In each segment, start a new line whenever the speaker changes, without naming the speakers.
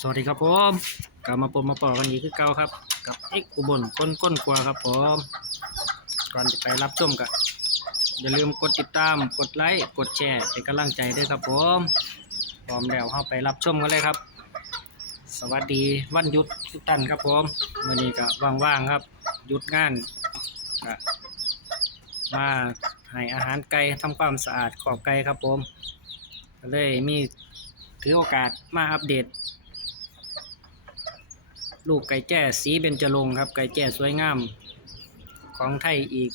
สวัสดีครับผมกลับมาปมมาปอกันอีกคือเก่าครับ กับเอ็กอุบลก้นก้นกลัวครับผมก่อนจะไปรับชมกันอย่าลืมกดติดตามกดไลค์กดแชร์เป็นกำลังใจด้วยครับผมพร้อมแล้วเข้าไปรับชมกันเลยครับ สวัสดีวันหยุดทุกท่านครับผมวันนี้ก็ว่างๆครับหยุดงานกมาให้อาหารไก่ทำความสะอาดขอบไก่ครับผมก็เลยมีถือโอกาสมาอัปเดต ลูกไก่แจ้สีเบญจรงครับ ไก่แจ้สวยงาม ของไทยอีก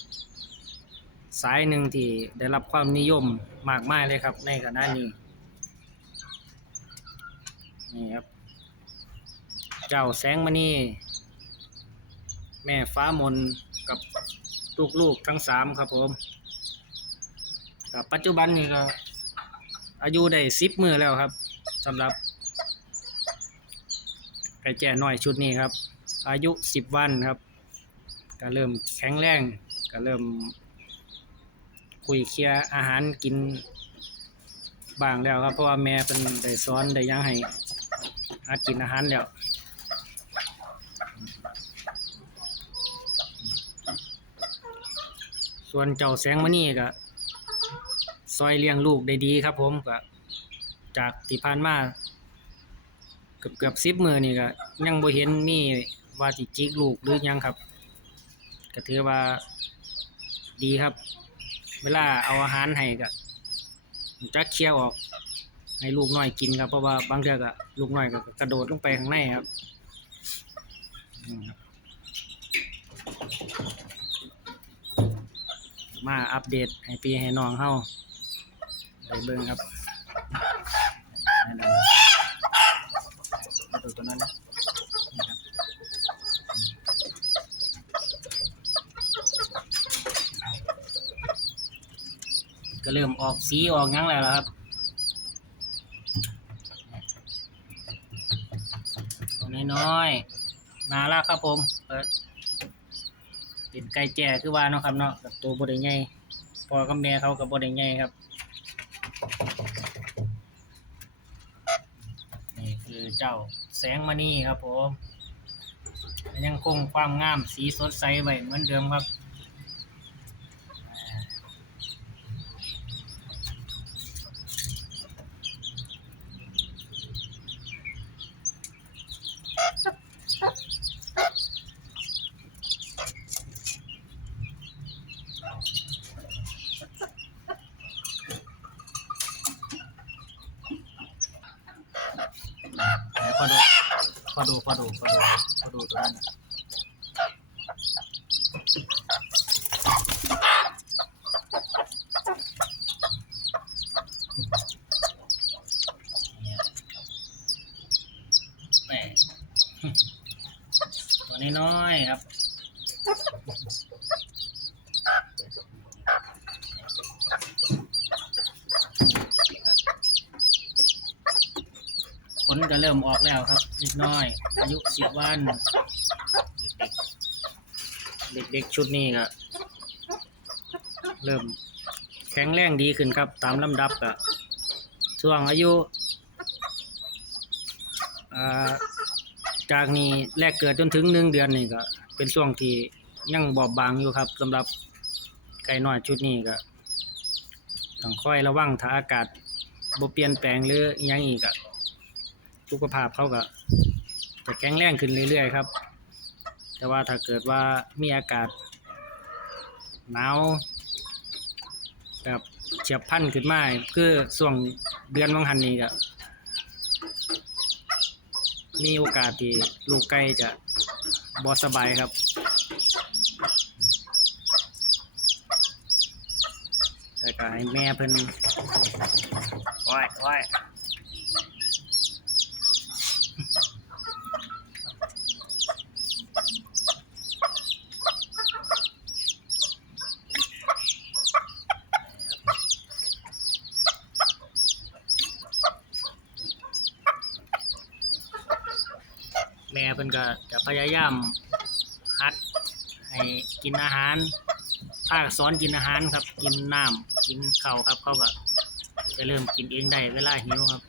สายหนึ่งที่ได้รับความนิยมมากมายเลยครับ ในขณะนี้นี่ครับ เจ้าแสงมณีแม่ฟ้ามนกับลูกๆทั้งสามครับผมกับปัจจุบันนี้ก็อายุได้สิบมือแล้วครับสำหรับ ไก่แจ้น้อยชุดนี้ครับ อายุสิบวันครับก็เริ่มแข็งแรงก็เริ่ม คุยเคลียอาหารกินบางแล้วครับ เพราะว่าแม่เป็นได้สอนได้หยังให้หากินอาหารแล้วส่วนเจ้าแสงมณีก็ซอยเลี้ยงลูกได้ดีครับผมก็จากที่ผ่านมา เกือบเกือบสิบมือนี่ก็ยังบ่เห็นมีว่าสิจิกลูกหรือยังครับ ก็ถือว่าดีครับ เวลาเอาอาหารให้ก็จักเคี่ยวออก ให้ลูกน้อยกินครับ เพราะว่าบางเทื่อก็ลูกน้อยก็กระโดดลงไปข้างในครับมครับมาอัปเดตให้พี่ให้น้องเฮาได้เบิ่งครับนั่นแหละ มาดูตัวนั้นนะครับ ก็เริ่มออกสีออกหยังแล้วล่ะครับน้อยๆนาละครับผมเปิดเป็นไก่แจ้คือว่าเนาะครับเนาะกับตัวบดใหญ่พอกับแม่เขากับบดใหญ่ครับนี่คือเจ้าแสงมณีครับผมยังคงความงามสีสดใสไว้เหมือนเดิมครับ อดูพอดูพอดูพอดูพอดูตัวนั้นแม่ตัวน้อยๆครับ ผลก็เริ่มออกแล้วครับนิดน้อย อายุสิบวัน เด็กๆเด็กๆชุดนี้ก็เริ่มแข็งแรงดีขึ้นครับ ตามลำดับก็ช่วงอายุอ่าจากนี้แรกเกิดจนถึงหนึ่งเดือนนี่ก็ เป็นช่วงที่ยังบอบบางอยู่ครับสำหรับไก่น้อยชุดนี้ก็ต้องคอยระวังถ้าอากาศบ่เปลี่ยนแปลงหรืออหยังอีกอะ สุขภาพเขาก็จะแข็งแรงขึ้นเรื่อยๆครับ แต่ว่าถ้าเกิดว่ามีอากาศหนาวแบบเฉียบพันขึ้นมาคือช่วงเดือนวังหันนี้ก็มีโอกาสที่ลูกไก่จะบอสบายครับ แต่ก็ให้แม่เพิ่นไหว้ไหว้เพิ่นก็จะพยายามหัดให้กินอาหารถ้าสอนกินอาหารครับ กินน้ำกินข้าวครับเขาก็จะเริ่มกินเองได้เวลาหิวครับ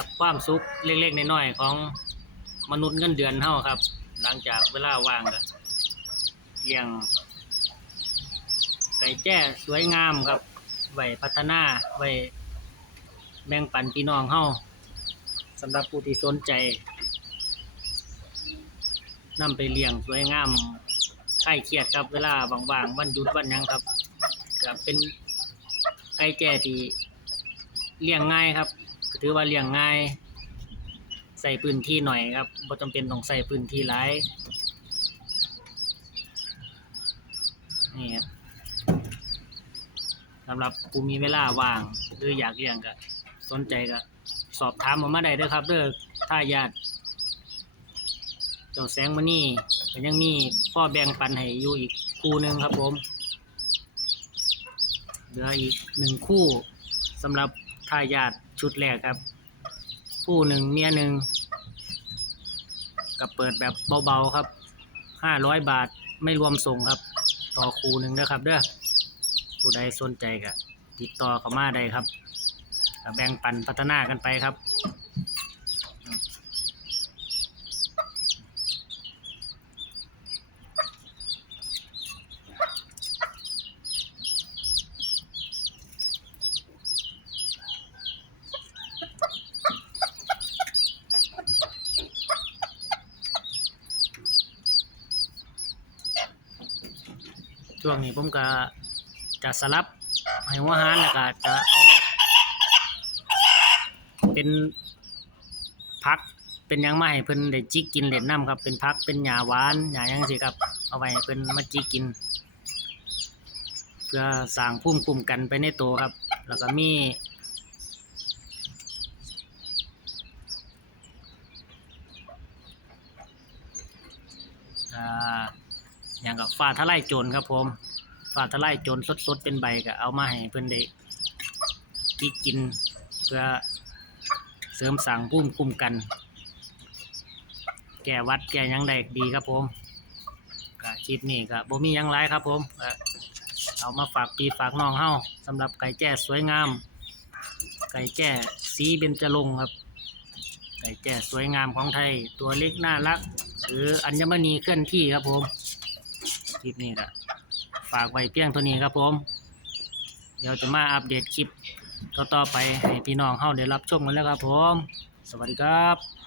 ครับความสุขเล็กๆน้อยๆของมนุษย์เงินเดือนเฮาครับ หลังจากเวลาว่างก็เลี้ยงไก่แจ้สวยงามครับไว้พัฒนาไว้แบ่งปันพี่น้องเฮาสำหรับผู้ที่สนใจนำไปเลี้ยงสวยงามคลายเครียดครับเวลาว่างๆวันหยุดวันยังครับก็เป็นไก่แจ้ที่เลี้ยงง่ายครับ ถือว่าเลี้ยงง่าย ใส่พื้นที่หน่อยครับบ่จำเป็นต้องใส่พื้นที่หลายนี่ครับสำหรับผู้มีเวลาว่างหรืออยากเลี้ยงก็สนใจก็สอบถามผมมาได้เด้อครับเด้อถ้าญาติเจ้าแสงมานี่ก็ยังมีพ่อแบ่งปันให้อยู่อีกคู่หนึ่งครับผมเหลืออีกหนึ่งคู่สำหรับทายาท ชุดแรกครับ ผู้หนึ่งเมียหนึ่งก็เปิดแบบเบาๆครับห้าร้อยบาทไม่รวมส่งครับ ต่อคู่หนึ่งนะครับเด้อผู้ใดสนใจก็ติดต่อเข้ามาได้ครับแบ่งปันพัฒนากันไปครับ ช่วงนี้ผมก็จะสลับให้หัวหารแล้วก็จะเอาเป็นพักเป็นยังไมาให้เพิ่นได้จิกกินเล่นน้ำครับ เป็นพักเป็นหญ้าหวานหญ้าหยังสิครับ เอาไว้ให้เพิ่นมาจิกกิน เพื่อสร้างภูมิคุ้มกันไปในตัวครับ แล้วก็มี อ่า อย่างกับฟ้าทะลายโจรครับผมฟ้าทะลายโจรสดๆเป็นใบก็เอามาให้เพิ่อนได้กิกินเพื่อเสริมสร้างภูมิคุ้มกัน แก้วัดแก้หยังได้ดีครับผมก็คลิปนี้ก็บ่มียังหลายครับผมเอามาฝากพี่ฝากน้องเฮาสำหรับไก่แจ้สวยงาม ไก่แจ้สีเบญจรงค์ครับ ไก่แจ้สวยงามของไทย ตัวเล็กน่ารัก หรืออัญมณีเคลื่อนที่ครับผม คลิปนี้ละฝากไว้เพียงเท่านี้ครับผม เดี๋ยวจะมาอัปเดตคลิปต่อๆไปให้พี่น้องเฮาได้รับชมกันแล้วครับผม สวัสดีครับ